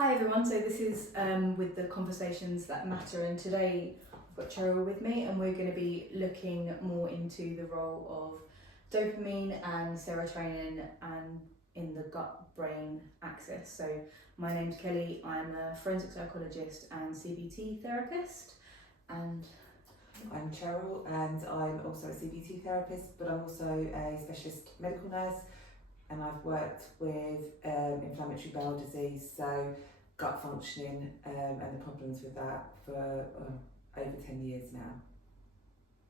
Hi everyone, so this is with the Conversations That Matter, and today I've got Cheryl with me and we're going to be looking more into the role of dopamine and serotonin and in the gut-brain axis. So my name's Kelly, I'm a forensic psychologist and CBT therapist, and I'm Cheryl and I'm also a CBT therapist, but I'm also a specialist medical nurse, and I've worked with inflammatory bowel disease, so gut functioning and the problems with that for over 10 years now.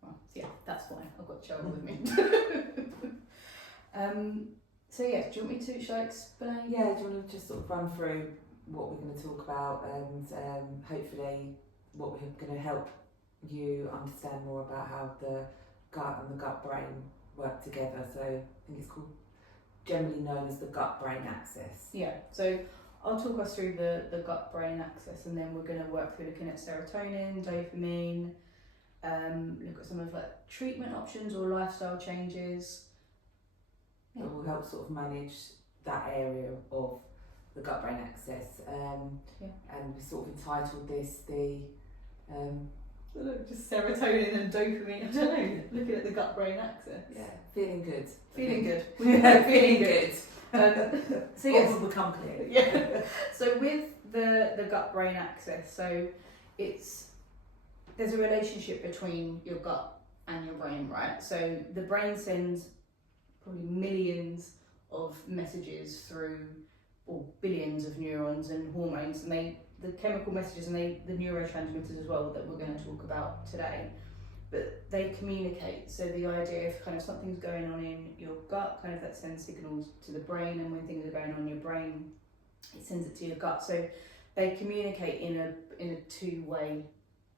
well, yeah, that's why I've got Cheryl with me. So yeah, do you want me to, shall I explain? Yeah, do you want to just sort of run through what we're going to talk about and hopefully what we're going to help you understand more about how the gut and the gut brain work together. So I think it's called, generally known as the gut brain axis. Yeah, so I'll talk us through the gut brain axis, and then we're going to work through looking at serotonin, dopamine, look at some of like treatment options or lifestyle changes. Yeah. It will help sort of manage that area of the gut brain axis. And we sort of entitled this the just serotonin and dopamine. I don't know. Looking at the gut brain axis. Yeah, feeling good. Feeling good. Feeling good. So yes, will become clear. Yeah. So with the gut brain axis, so there's a relationship between your gut and your brain, right? So the brain sends probably millions of messages through, or billions of neurons and hormones, and the chemical messages and the neurotransmitters as well that we're going to talk about today, but they communicate. So the idea if kind of something's going on in your gut, kind of that sends signals to the brain, and when things are going on in your brain, it sends it to your gut. So they communicate in a two-way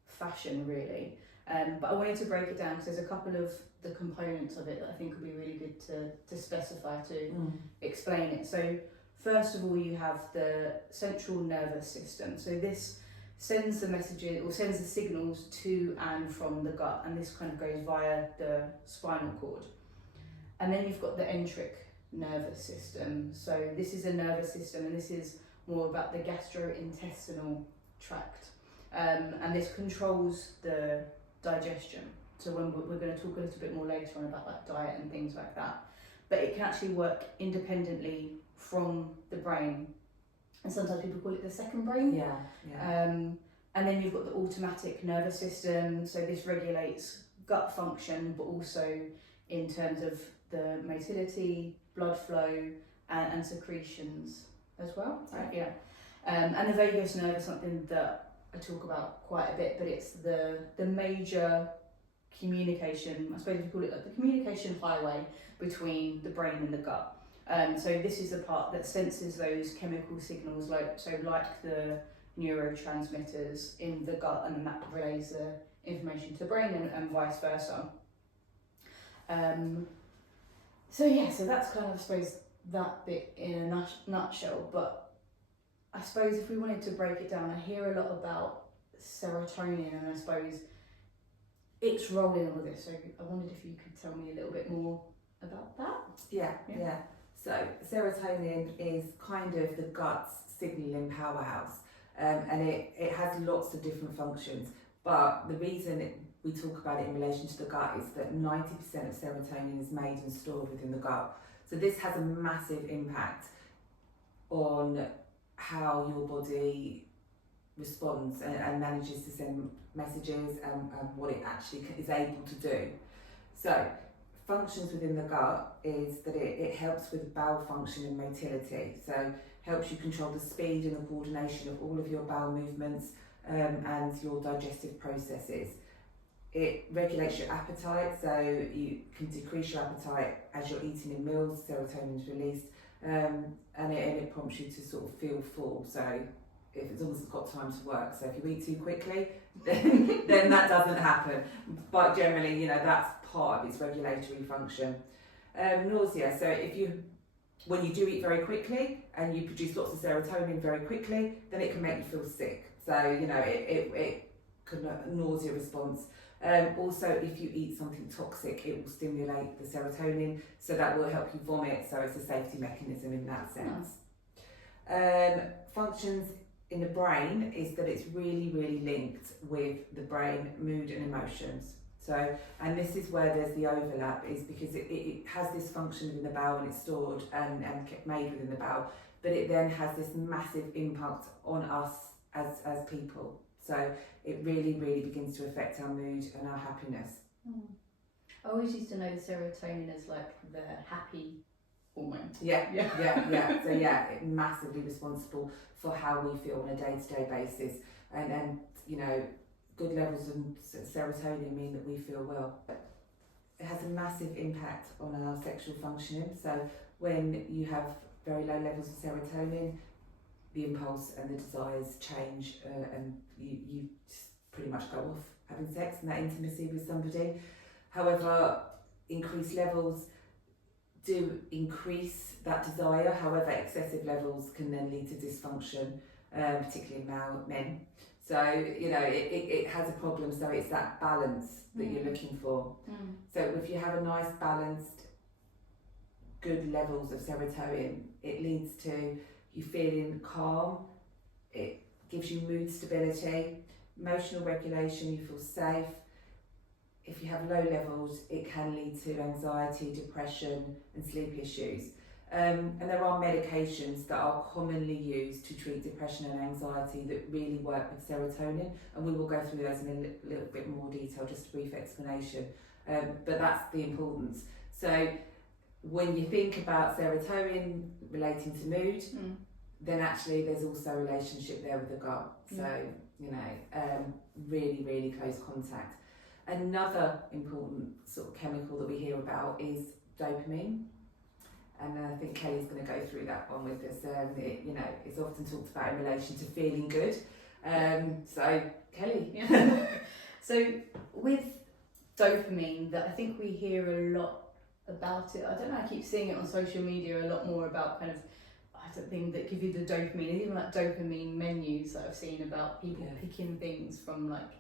fashion, really. But I wanted to break it down because there's a couple of the components of it that I think would be really good to specify, to explain it. So first of all, you have the central nervous system. So this sends the messages or sends the signals to and from the gut, and this kind of goes via the spinal cord. And then you've got the enteric nervous system. So this is a nervous system, and this is more about the gastrointestinal tract. And this controls the digestion. So when we're going to talk a little bit more later on about like diet and things like that. But it can actually work independently from the brain, and sometimes people call it the second brain. And then you've got the automatic nervous system, so this regulates gut function, but also in terms of the motility, blood flow, and secretions as well, right? Yeah. And the vagus nerve is something that I talk about quite a bit, but it's the major communication, I suppose we call it like the communication highway between the brain and the gut. So this is the part that senses those chemical signals, like the neurotransmitters in the gut, and then that relays the information to the brain and vice versa. So that's kind of, I suppose, that bit in a nutshell. But I suppose if we wanted to break it down, I hear a lot about serotonin, and I suppose its role in all this. So I wondered if you could tell me a little bit more about that. Yeah. So serotonin is kind of the gut's signalling powerhouse, and it has lots of different functions. But the reason we talk about it in relation to the gut is that 90% of serotonin is made and stored within the gut. So this has a massive impact on how your body responds and manages to send messages and what it actually is able to do. So functions within the gut is that it helps with bowel function and motility. So helps you control the speed and the coordination of all of your bowel movements and your digestive processes. It regulates your appetite, so you can decrease your appetite as you're eating in meals. Serotonin is released, and it prompts you to sort of feel full. So as long as it's got time to work. So if you eat too quickly, then that doesn't happen. But generally, that's part of its regulatory function. Nausea. So when you do eat very quickly and you produce lots of serotonin very quickly, then it can make you feel sick. So it can nausea response. Also, if you eat something toxic, it will stimulate the serotonin, so that will help you vomit. So it's a safety mechanism in that sense. Functions in the brain is that it's really, really linked with the brain, mood and emotions. So, and this is where there's the overlap, is because it has this function within the bowel and it's stored and made within the bowel, but it then has this massive impact on us as people. So it really, really begins to affect our mood and our happiness. I always used to know serotonin as like the happy hormone. Yeah. So yeah, it's massively responsible for how we feel on a day-to-day basis, and you know, good levels of serotonin mean that we feel well. It has a massive impact on our sexual functioning. So when you have very low levels of serotonin, the impulse and the desires change, and you just pretty much go off having sex and that intimacy with somebody. However, increased levels do increase that desire. However, excessive levels can then lead to dysfunction, particularly in men. So, you know, it has a problem. So it's that balance that you're looking for. So if you have a nice balanced, good levels of serotonin, it leads to you feeling calm, it gives you mood stability, emotional regulation, you feel safe. If you have low levels, it can lead to anxiety, depression and sleep issues. And there are medications that are commonly used to treat depression and anxiety that really work with serotonin, and we will go through those in a little bit more detail, just a brief explanation. But that's the importance. So when you think about serotonin relating to mood, then actually there's also a relationship there with the gut. So, you know, really, really close contact. Another important sort of chemical that we hear about is dopamine. And I think Kelly's going to go through that one with us. You know, it's often talked about in relation to feeling good. So, Kelly. So, with dopamine, that I think we hear a lot about it. I don't know, I keep seeing it on social media a lot more about kind of, I don't think, that give you the dopamine, and even like dopamine menus that I've seen about people picking things from like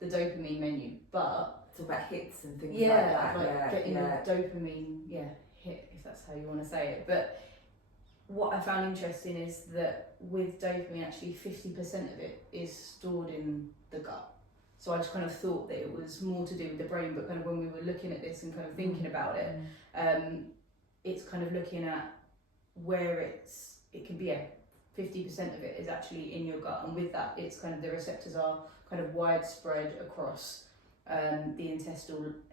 the dopamine menu. But talk about hits and things like that. Like getting the dopamine, hit, if that's how you want to say it. But what I found interesting is that with dopamine, actually 50% of it is stored in the gut. So I just kind of thought that it was more to do with the brain, but kind of when we were looking at this and kind of thinking about it, it's kind of looking at where it can be 50% of it is actually in your gut, and with that it's kind of the receptors are kind of widespread across the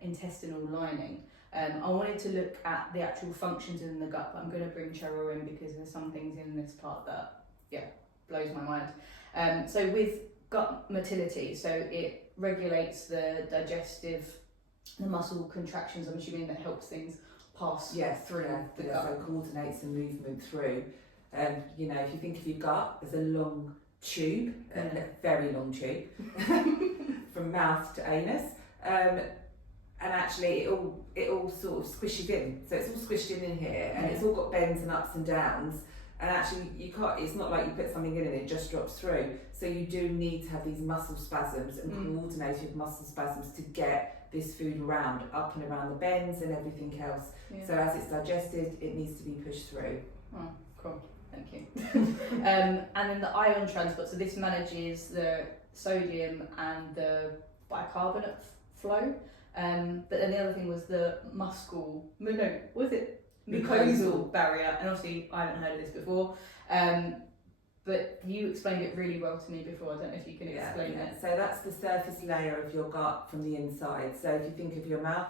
intestinal lining. I wanted to look at the actual functions in the gut, but I'm going to bring Cheryl in because there's some things in this part that blows my mind. So with gut motility, so it regulates the muscle contractions, I'm assuming, that helps things pass through the gut. So it coordinates the movement through. You know, if you think of your gut as a long tube, a very long tube, from mouth to anus, and actually it all sort of squishes in. So it's all squished in here, and it's all got bends and ups and downs. And actually, you can't. It's not like you put something in and it just drops through. So you do need to have these muscle spasms and coordinated muscle spasms to get this food around, up and around the bends and everything else. So as it's digested, it needs to be pushed through. Oh, cool. Thank you. And then the ion transport. So this manages the sodium and the bicarbonate flow. But then the other thing was the mucosal barrier, and obviously I haven't heard of this before, but you explained it really well to me before. I don't know if you can explain it. So that's the surface layer of your gut from the inside. So if you think of your mouth,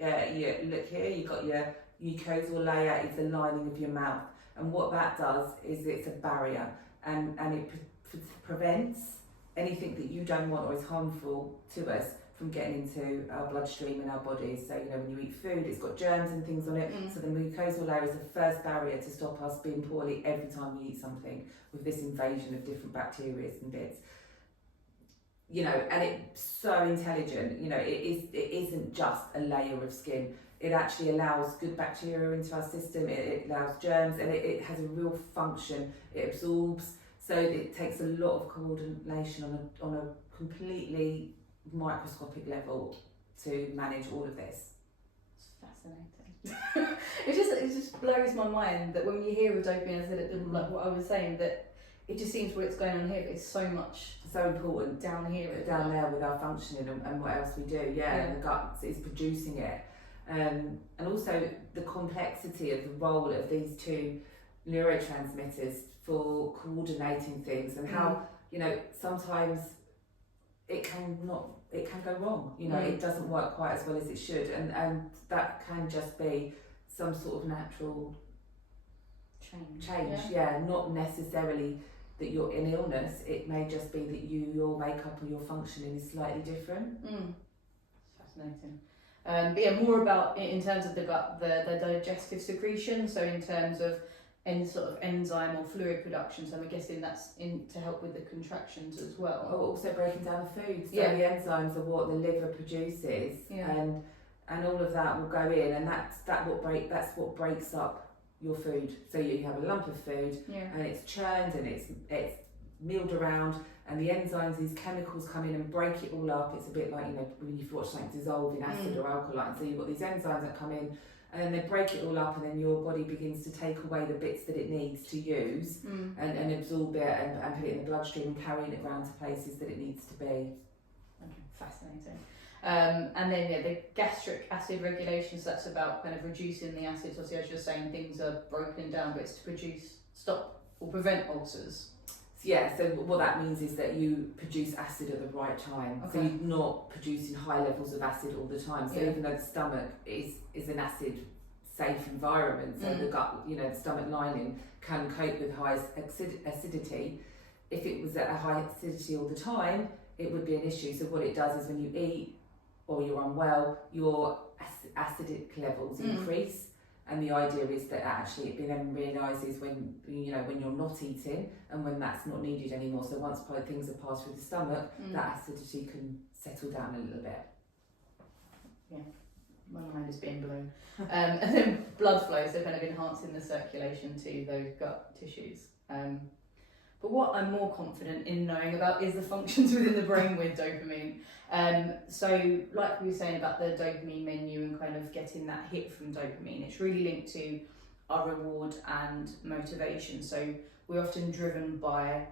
you look here, you've got your mucosal layer, it's the lining of your mouth, and what that does is it's a barrier, and it prevents anything that you don't want or is harmful to us from getting into our bloodstream and our bodies. So, you know, when you eat food, it's got germs and things on it. So the mucosal layer is the first barrier to stop us being poorly every time we eat something, with this invasion of different bacteria and bits. You know, and it's so intelligent. You know, it isn't just a layer of skin. It actually allows good bacteria into our system. It allows germs, and it has a real function. It absorbs. So it takes a lot of coordination on a completely microscopic level to manage all of this. It's fascinating. it just blows my mind that when you hear of dopamine, I said like what I was saying, that it just seems what's going on here, but it's so much so important down here, down there with our functioning and what else we do. Yeah, the gut is producing it, and also the complexity of the role of these two neurotransmitters for coordinating things, and how sometimes it can go wrong. It doesn't work quite as well as it should, and that can just be some sort of natural change. Yeah, not necessarily that you're in illness. It may just be that your makeup or your functioning is slightly different. Fascinating. But yeah, more about in terms of the gut, the digestive secretion. So in terms of sort of enzyme or fluid production. So I'm guessing that's to help with the contractions as well. Oh, also breaking down the food. So the enzymes are what the liver produces, and all of that will go in, and that's what breaks up your food. So you have a lump of food, and it's churned and it's milled around, and the enzymes, these chemicals come in and break it all up. It's a bit like when you've watched something dissolve in acid or alkaline. So you've got these enzymes that come in, and then they break it all up, and then your body begins to take away the bits that it needs to use and absorb it and put it in the bloodstream and carrying it around to places that it needs to be. Okay, fascinating. And then the gastric acid regulation, so that's about kind of reducing the acids. Obviously, as you're saying, things are broken down, but it's to stop or prevent ulcers. So what that means is that you produce acid at the right time. Okay. So you're not producing high levels of acid all the time. So even though the stomach is an acid safe environment, so the gut, the stomach lining can cope with high acidity. If it was at a high acidity all the time, it would be an issue. So what it does is when you eat or you're unwell, your acidic levels increase. And the idea is that actually it then realises when you're not eating and when that's not needed anymore. So once things have passed through the stomach, that acidity can settle down a little bit. Yeah, my mind is being blown. And then blood flow, so kind of enhancing the circulation to those gut tissues. But what I'm more confident in knowing about is the functions within the brain with dopamine. So like we were saying about the dopamine menu and kind of getting that hit from dopamine, it's really linked to our reward and motivation. So we're often driven by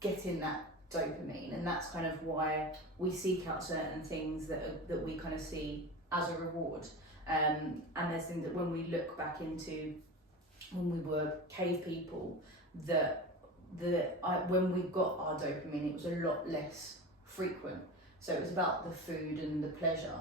getting that dopamine, and that's kind of why we seek out certain things that we kind of see as a reward. And there's things that when we look back into when we were cave people, when we got our dopamine, it was a lot less frequent. So it was about the food and the pleasure.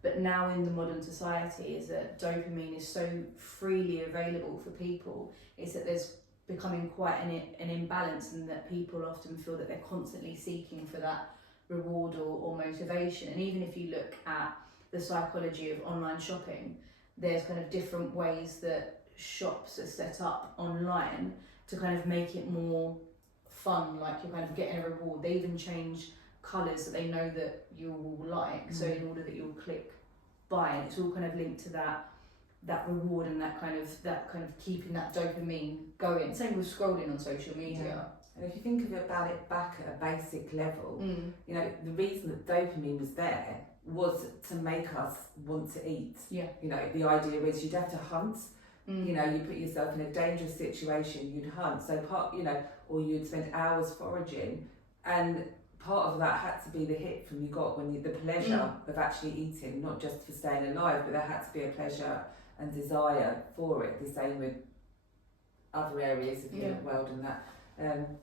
But now in the modern society, is that dopamine is so freely available for people, is that there's becoming quite an imbalance, and that people often feel that they're constantly seeking for that reward or motivation. And even if you look at the psychology of online shopping, there's kind of different ways that shops are set up online to kind of make it more fun, like you're kind of getting a reward. They even change colours that they know that you will like, so in order that you'll click buy, and it's all kind of linked to that reward and that kind of keeping that dopamine going. Same with scrolling on social media. And if you think about it back at a basic level, the reason that dopamine was there was to make us want to eat. The idea is you'd have to hunt. You put yourself in a dangerous situation, you'd hunt, or you'd spend hours foraging, and part of that had to be the hit from the pleasure of actually eating, not just for staying alive, but there had to be a pleasure and desire for it. The same with other areas of the world and that.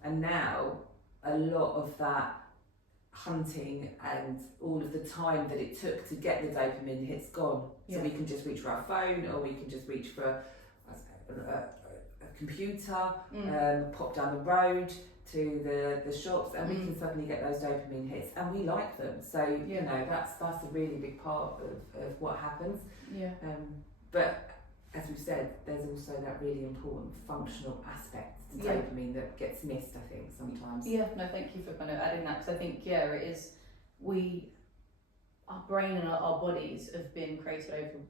And now a lot of that hunting and all of the time that it took to get the dopamine hit's gone. So we can just reach for our phone, or we can just reach for a computer, pop down the road to the shops, and we can suddenly get those dopamine hits, and we like them. So that's a really big part of what happens. But as we've said, there's also that really important functional aspect to dopamine that gets missed, I think, sometimes. No, thank you for kind of adding that, because I think it is, our brain and our bodies have been created over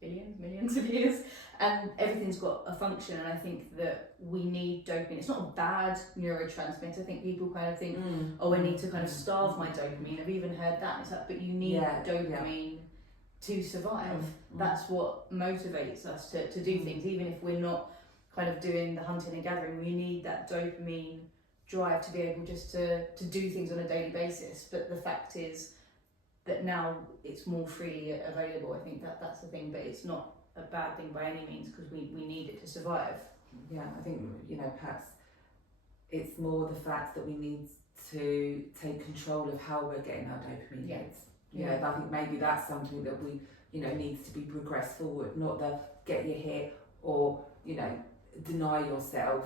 millions of years, and everything's got a function, and I think that we need dopamine. It's not a bad neurotransmitter. I think people kind of think, I need to kind of starve my dopamine. I've even heard that. It's like, but you need dopamine to survive. That's what motivates us to do things, even if we're not kind of doing the hunting and gathering. We need that dopamine drive to be able just to do things on a daily basis. But the fact is that now it's more freely available. I think that's the thing, but it's not a bad thing by any means, because we need it to survive. Yeah, I think, perhaps it's more the fact that we need to take control of how we're getting our dopamine hits. I think maybe that's something that we, needs to be progressed forward, not the get your hit or, deny yourself,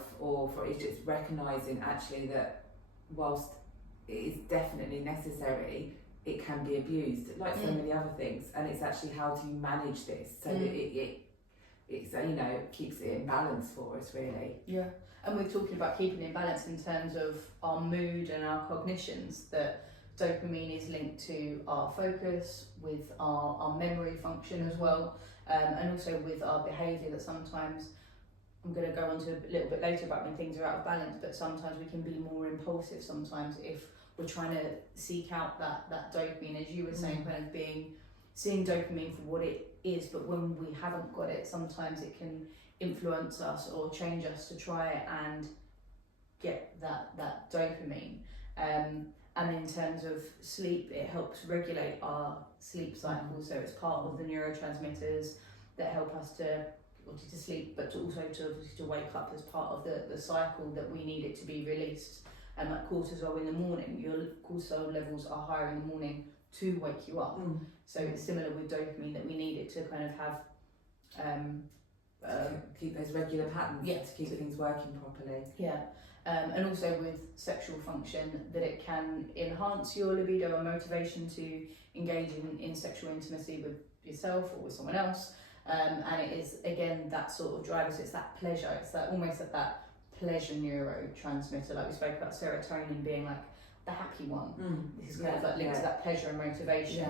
it's just recognising actually that whilst it is definitely necessary, it can be abused, like so many other things, and it's actually how do you manage this so that it keeps it in balance for us, really. Yeah, and we're talking about keeping it in balance in terms of our mood and our cognitions, that dopamine is linked to our focus, with our memory function as well, and also with our behaviour, that sometimes, I'm going to go on to a little bit later about when things are out of balance, but sometimes we can be more impulsive sometimes if we're trying to seek out that dopamine, as you were saying, kind of seeing dopamine for what it is, but when we haven't got it, sometimes it can influence us or change us to try and get that dopamine. And in terms of sleep, it helps regulate our sleep cycle, so it's part of the neurotransmitters that help us to sleep, but also to wake up as part of the cycle that we need it to be released. And like cortisol in the morning, your cortisol levels are higher in the morning to wake you up. So it's similar with dopamine, that we need it to kind of have keep those regular patterns, to keep things working properly. And also with sexual function, that it can enhance your libido and motivation to engage in sexual intimacy with yourself or with someone else. And it is, again, that sort of driver, so it's that pleasure, it's that almost like that pleasure neurotransmitter, like we spoke about serotonin being like the happy one. This is kind of like linked to that pleasure and motivation.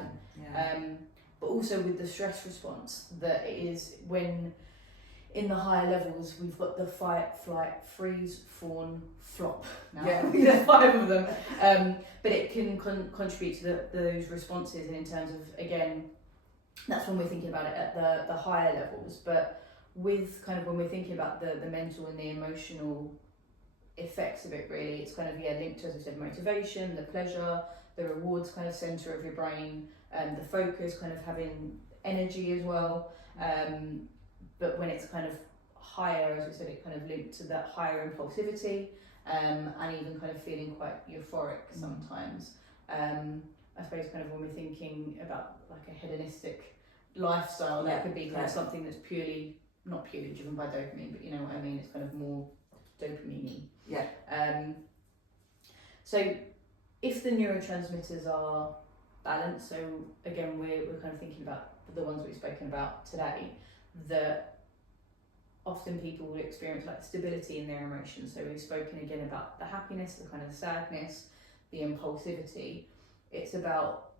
But also with the stress response, that it is when in the higher levels we've got the fight, flight, freeze, fawn, flop. Now there's 5 of them, but it can contribute to those responses, and in terms of, again, that's when we're thinking about it at the higher levels. But with kind of when we're thinking about the mental and the emotional effects of it, really, it's kind of linked to, as I said, motivation, the pleasure, the rewards kind of centre of your brain, the focus, kind of having energy as well. But when it's kind of higher, as we said, it kind of linked to that higher impulsivity, and even kind of feeling quite euphoric sometimes. I suppose kind of when we're thinking about like a hedonistic lifestyle, that could be kind of something that's not purely driven by dopamine, but you know what I mean, it's kind of more dopamine-y. So if the neurotransmitters are balanced, so again we're kind of thinking about the ones we've spoken about today, that often people will experience like stability in their emotions. So we've spoken again about the happiness, the kind of sadness, the impulsivity. It's about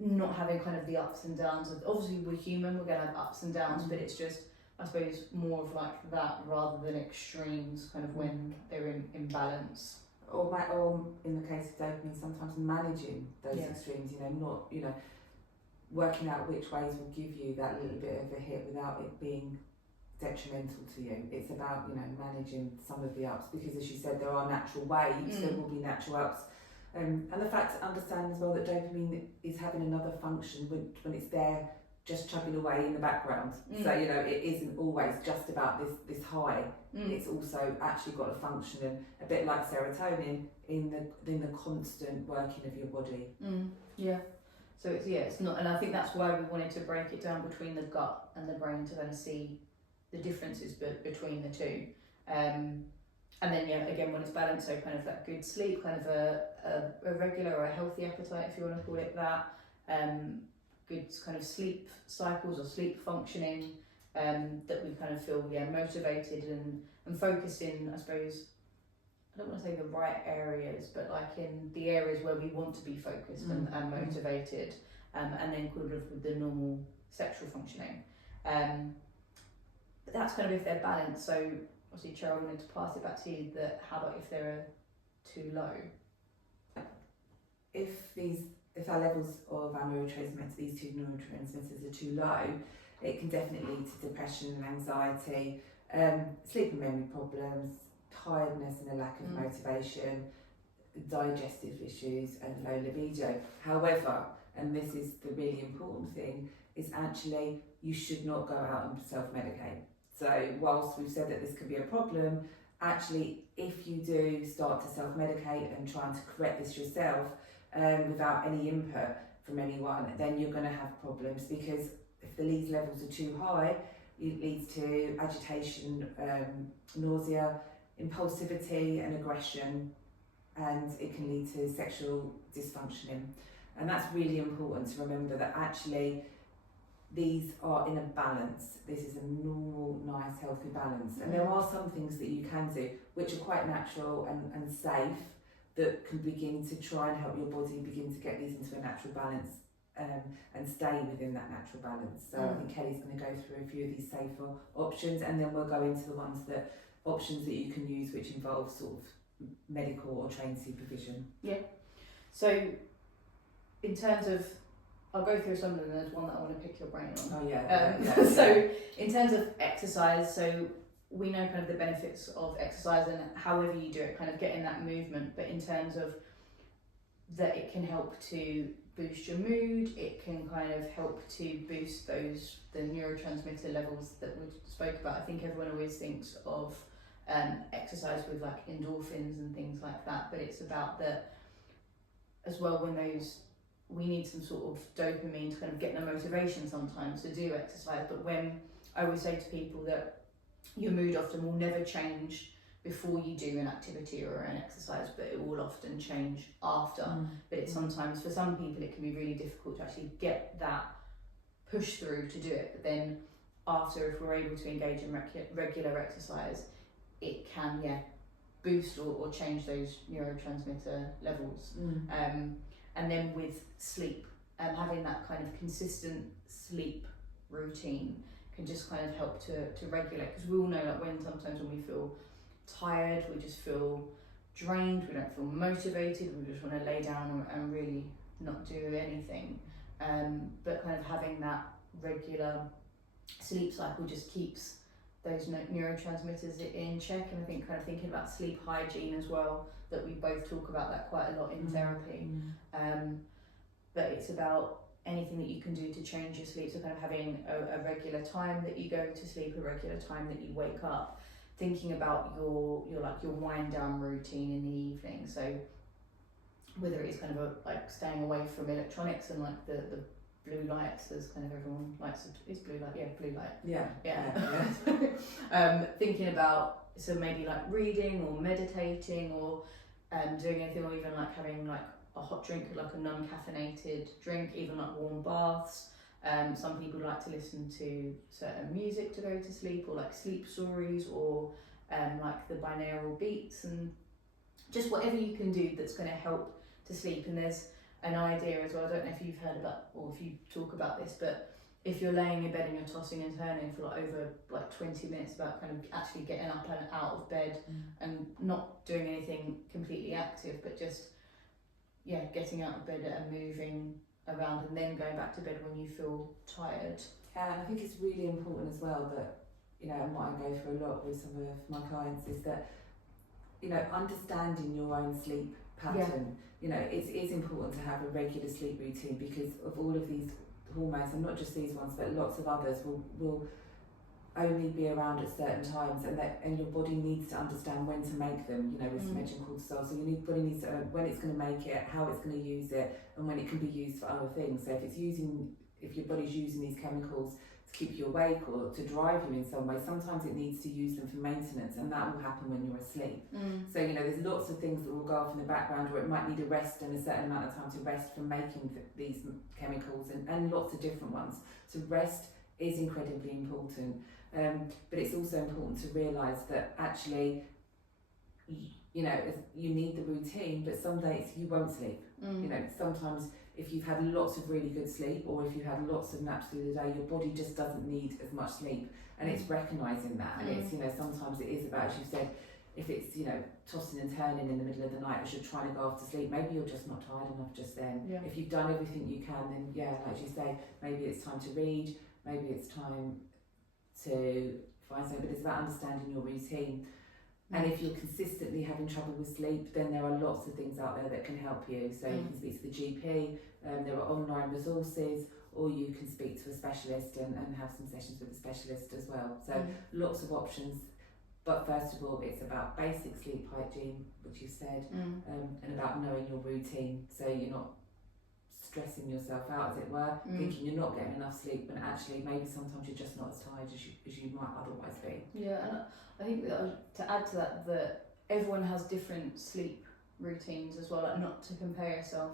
not having kind of the ups and downs of, obviously we're human, we're going to have ups and downs, but it's just, I suppose, more of like that rather than extremes, kind of when they're in balance. Or in the case of dopamine, sometimes managing those extremes, not, working out which ways will give you that little bit of a hit without it being detrimental to you. It's about, managing some of the ups, because as you said, there are natural waves, there will be natural ups. And the fact to understand as well that dopamine is having another function when it's there just chugging away in the background. So, it isn't always just about this high. It's also actually got a function, and a bit like serotonin in the constant working of your body. So it's not, and I think that's why we wanted to break it down between the gut and the brain to kind of see the differences between the two. And then again, when it's balanced, so kind of that good sleep, kind of a regular or a healthy appetite, if you want to call it that, good kind of sleep cycles or sleep functioning, that we kind of feel motivated and focused in, I suppose, I don't want to say the right areas, but like in the areas where we want to be focused and motivated, and then kind of with the normal sexual functioning. But that's kind of if they're balanced. So obviously, Cheryl, wanted to pass it back to you, that how about if they're too low? If if our levels of our neurotransmitters, these two neurotransmitters, are too low, it can definitely lead to depression and anxiety, sleep and memory problems, tiredness and a lack of motivation, digestive issues and low libido. However, and this is the really important thing, is actually you should not go out and self-medicate. So whilst we've said that this can be a problem, actually if you do start to self-medicate and trying to correct this yourself without any input from anyone, then you're going to have problems, because if the these levels are too high, it leads to agitation, nausea, impulsivity and aggression, and it can lead to sexual dysfunctioning. And that's really important to remember, that actually these are in a balance. This is a normal, nice, healthy balance. And there are some things that you can do which are quite natural and safe, that can begin to try and help your body begin to get these into a natural balance and stay within that natural balance. So I think Kelly's going to go through a few of these safer options, and then we'll go into the options that you can use which involve sort of medical or trained supervision. Yeah. So in terms of, I'll go through some of them. There's one that I want to pick your brain on. Oh yeah. So in terms of exercise, so we know kind of the benefits of exercise and however you do it, kind of getting that movement, but in terms of that it can help to boost your mood, it can kind of help to boost the neurotransmitter levels that we spoke about. I think everyone always thinks of exercise with like endorphins and things like that, but it's about that as well, when we need some sort of dopamine to kind of get the motivation sometimes to do exercise. But when I always say to people that your mood often will never change before you do an activity or an exercise, but it will often change after. But it's sometimes, for some people, it can be really difficult to actually get that push through to do it. But then after, if we're able to engage in regular exercise, it can boost or change those neurotransmitter levels. And then with sleep, having that kind of consistent sleep routine can just kind of help to regulate, because we all know that sometimes when we feel tired, we just feel drained, we don't feel motivated, we just want to lay down and really not do anything. But kind of having that regular sleep cycle just keeps those neurotransmitters in check. And I think kind of thinking about sleep hygiene as well, that we both talk about that quite a lot in therapy. But it's about anything that you can do to change your sleep. So kind of having a regular time that you go to sleep, a regular time that you wake up, thinking about your wind down routine in the evening. So whether it's kind of like staying away from electronics and like the blue lights, as kind of everyone likes to, is blue light, blue light. Yeah. Thinking about, so maybe like reading or meditating or doing anything, or even like having like a hot drink, like a non-caffeinated drink, even like warm baths. Some people like to listen to certain music to go to sleep, or like sleep stories, or like the binaural beats, and just whatever you can do that's going to help to sleep. And there's an idea as well, I don't know if you've heard about, or if you talk about this, but if you're laying in bed and you're tossing and turning for like over like 20 minutes, about kind of actually getting up and out of bed and not doing anything completely active, but just getting out of bed and moving around, and then going back to bed when you feel tired. Yeah, and I think it's really important as well that, and what I go through a lot with some of my clients is that, understanding your own sleep pattern. It is important to have a regular sleep routine, because of all of these hormones, and not just these ones, but lots of others will only be around at certain times, and your body needs to understand when to make them. We've mentioned cortisol, so your body needs to know when it's going to make it, how it's going to use it, and when it can be used for other things. So if your body's using these chemicals to keep you awake or to drive you in some way, sometimes it needs to use them for maintenance, and that will happen when you're asleep. So there's lots of things that will go off in the background, or it might need a rest and a certain amount of time to rest from making these chemicals, and lots of different ones. So rest is incredibly important. But it's also important to realise that actually, you need the routine, but some days you won't sleep. Sometimes if you've had lots of really good sleep, or if you've had lots of naps through the day, your body just doesn't need as much sleep, and it's recognising that. And it's, sometimes it is about, as you said, if it's, you know, tossing and turning in the middle of the night as you're trying to go off to sleep, maybe you're just not tired enough just then. Yeah. If you've done everything you can, then yeah, like you say, maybe it's time to read, maybe it's time to find something, but it's about understanding your routine. And if you're consistently having trouble with sleep, then there are lots of things out there that can help you. So you can speak to the GP, there are online resources, or you can speak to a specialist and have some sessions with a specialist as well. So lots of options. But first of all, it's about basic sleep hygiene, which you said, and about knowing your routine. So you're not stressing yourself out, as it were, thinking you're not getting enough sleep, when actually maybe sometimes you're just not as tired as you might otherwise be. Yeah, and I think that to add to that, that everyone has different sleep routines as well, like not to compare yourself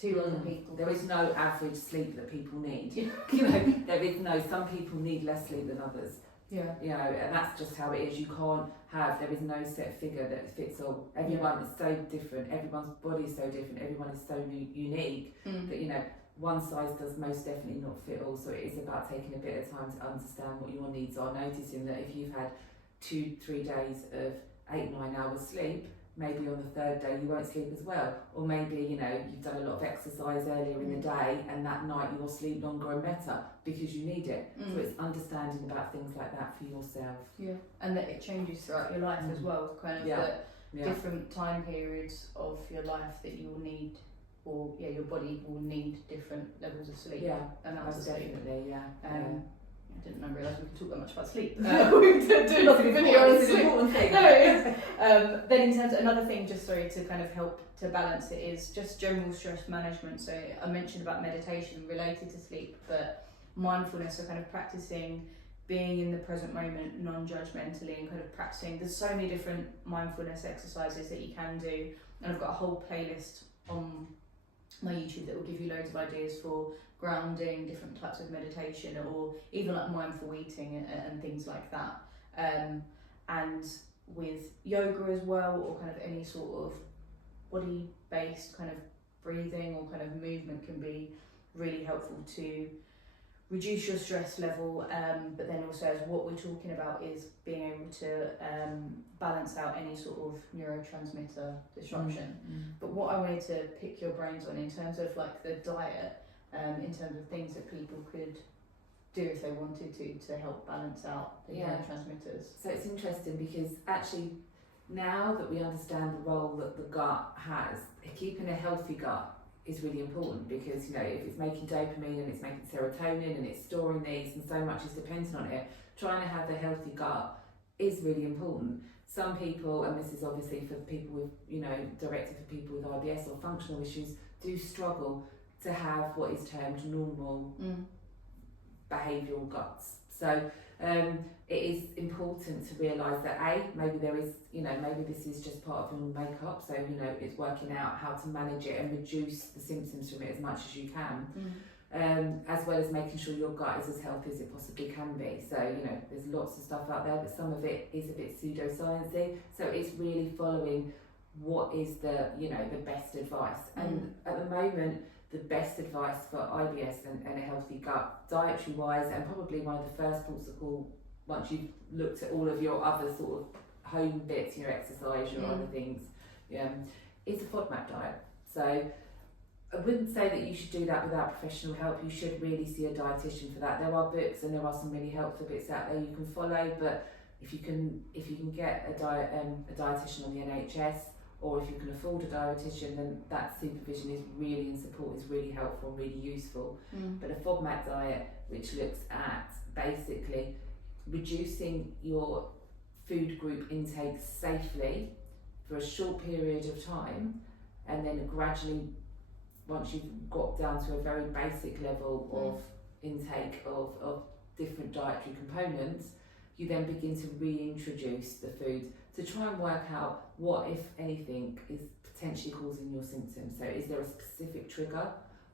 to other people. There is no average sleep that people need. You know, there is no, some people need less sleep than others. Yeah. You know, and that's just how it is. You can't have, there is no set figure that fits all. Everyone is so different, everyone's body is so different, everyone is so unique that, you know, one size does most definitely not fit all. So it is about taking a bit of time to understand what your needs are, noticing that if you've had 2-3 days of 8-9 hours sleep, maybe on the third day you won't sleep as well, or maybe, you know, you've done a lot of exercise earlier in the day and that night you will sleep longer and better because you need it. So it's understanding about things like that for yourself. Yeah, and that it changes throughout your life as well, kind of the different time periods of your life that you will need, or your body will need different levels of sleep. And that's definitely I didn't realise we could talk that much about sleep. We do nothing video on sleep. No, it is. Then in terms of another thing, just to kind of help to balance it, is just general stress management. So I mentioned about meditation related to sleep, but mindfulness, so kind of practicing being in the present moment non-judgmentally and kind of practicing. There's so many different mindfulness exercises that you can do, and I've got a whole playlist on my YouTube that will give you loads of ideas for grounding, different types of meditation, or even like mindful eating and things like that. And with yoga as well, or kind of any sort of body-based kind of breathing or kind of movement can be really helpful to reduce your stress level, but then also, as what we're talking about, is being able to balance out any sort of neurotransmitter disruption. But what I wanted to pick your brains on in terms of like the diet, in terms of things that people could do if they wanted to help balance out the neurotransmitters. So it's interesting because actually now that we understand the role that the gut has, keeping a healthy gut is really important, because, you know, if it's making dopamine and it's making serotonin and it's storing these and so much is dependent on it, trying to have a healthy gut is really important. Some people, and this is obviously for people with, you know, directed for people with IBS or functional issues, do struggle to have what is termed normal behavioural guts. So it is important to realise that maybe there is, you know, maybe this is just part of your makeup, so, you know, it's working out how to manage it and reduce the symptoms from it as much as you can, as well as making sure your gut is as healthy as it possibly can be. So, you know, there's lots of stuff out there, but some of it is a bit pseudoscience-y, so it's really following what is the, you know, the best advice. And at the moment, the best advice for IBS and a healthy gut, dietary wise, and probably one of the first ports of call once you've looked at all of your other sort of home bits, your exercise, your other things, is a FODMAP diet. So I wouldn't say that you should do that without professional help. You should really see a dietitian for that. There are books and there are some really helpful bits out there you can follow, but if you can get a dietitian on the NHS, or if you can afford a dietitian, then that supervision is really, and support is really helpful and really useful. But a FODMAP diet, which looks at basically reducing your food group intake safely for a short period of time, and then gradually, once you've got down to a very basic level of intake of different dietary components, you then begin to reintroduce the food to try and work out what, if anything, is potentially causing your symptoms. So is there a specific trigger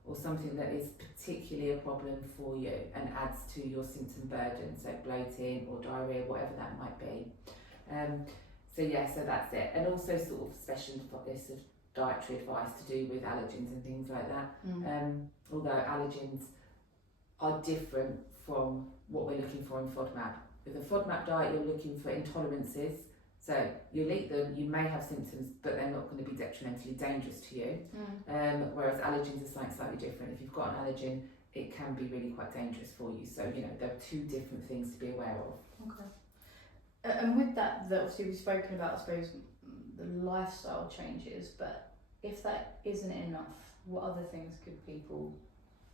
or something that is particularly a problem for you and adds to your symptom burden, so bloating or diarrhea, whatever that might be. So that's it. And also sort of specialist dietary advice to do with allergens and things like that. Although allergens are different from what we're looking for in FODMAP. With a FODMAP diet, you're looking for intolerances. So you'll eat them, you may have symptoms, but they're not going to be detrimentally dangerous to you. Whereas allergens are something slightly different. If you've got an allergen, it can be really quite dangerous for you. So, you know, there are two different things to be aware of. Okay. And with that, obviously we've spoken about, I suppose, the lifestyle changes, but if that isn't enough, what other things could people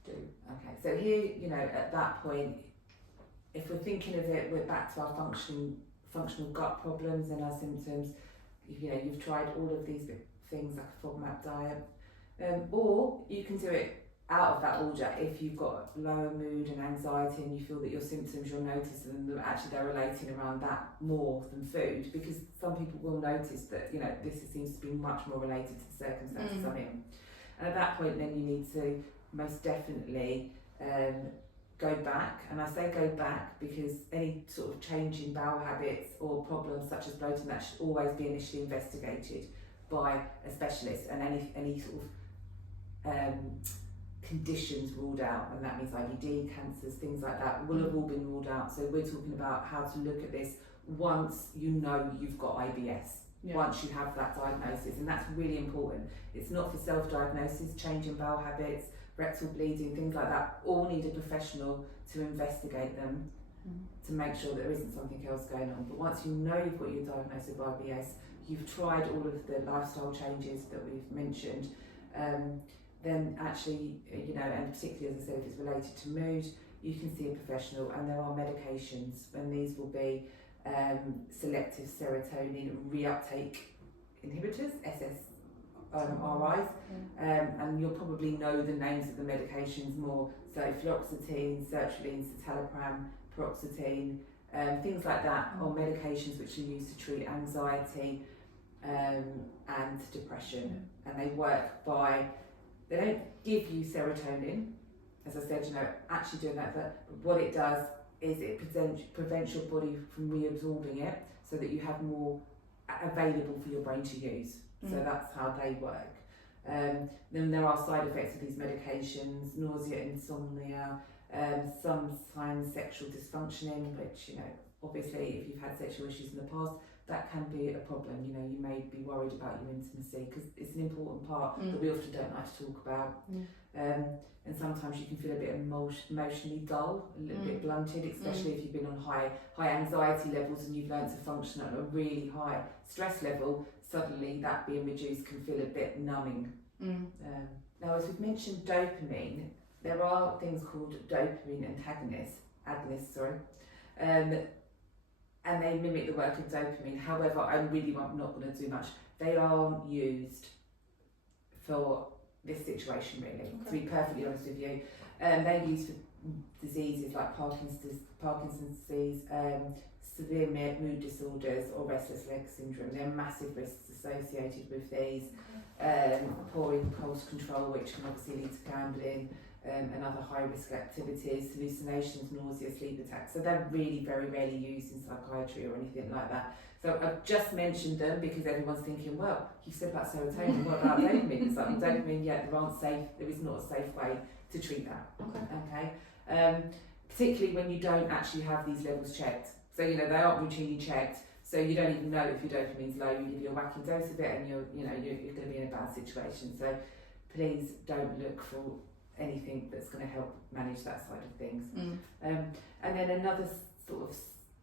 do? Okay, so here, you know, at that point, if we're thinking of it, we're back to our functional gut problems and our symptoms. You know, you've tried all of these things like a FODMAP diet, or you can do it out of that order if you've got lower mood and anxiety and you feel that your symptoms, you'll notice them, that actually they're relating around that more than food, because some people will notice that, you know, this seems to be much more related to the circumstances I'm in. And at that point then you need to most definitely go back, and I say go back because any sort of change in bowel habits or problems such as bloating, that should always be initially investigated by a specialist, and any sort of conditions ruled out, and that means IBD, cancers, things like that will have all been ruled out. So we're talking about how to look at this once you know you've got IBS, once you have that diagnosis, and that's really important. It's not for self-diagnosis. Change in bowel habits, rectal bleeding, things like that, all need a professional to investigate them to make sure there isn't something else going on. But once you know you've got your diagnosis of IBS, you've tried all of the lifestyle changes that we've mentioned, then actually, you know, and particularly as I said, if it's related to mood, you can see a professional, and there are medications, and these will be selective serotonin reuptake inhibitors, SSRIs, and you'll probably know the names of the medications more, so fluoxetine, sertraline, citalopram, paroxetine, things like that are medications which are used to treat anxiety and depression, and they work by, they don't give you serotonin, as I said, you know, actually doing that, but what it does is it prevents your body from reabsorbing it so that you have more available for your brain to use. So that's how they work. Then there are side effects of these medications: nausea, insomnia, sometimes sexual dysfunction, which, you know, obviously if you've had sexual issues in the past, that can be a problem. You know, you may be worried about your intimacy because it's an important part that we often don't like to talk about. And sometimes you can feel a bit emotionally dull, a little bit blunted, especially if you've been on high anxiety levels and you've learned to function at a really high stress level. Suddenly that being reduced can feel a bit numbing. Now, as we've mentioned dopamine, there are things called dopamine agonists, and they mimic the work of dopamine. However, I'm not going to do much. They aren't used for this situation, really, to be perfectly honest with you. They're used for diseases like Parkinson's disease, severe mood disorders, or restless leg syndrome. There are massive risks associated with these. Poor impulse control, which can obviously lead to gambling, and other high-risk activities, hallucinations, nausea, sleep attacks. So they're really very rarely used in psychiatry or anything like that. So I've just mentioned them because everyone's thinking, well, you said about serotonin, what about dopamine? It's like, dopamine, there is not a safe way to treat that. Okay. Particularly when you don't actually have these levels checked. So, you know, they aren't routinely checked, so you don't even know if your dopamine's low. You give you a whacking dose of it and you're going to be in a bad situation. So please don't look for anything that's going to help manage that side of things. And then another sort of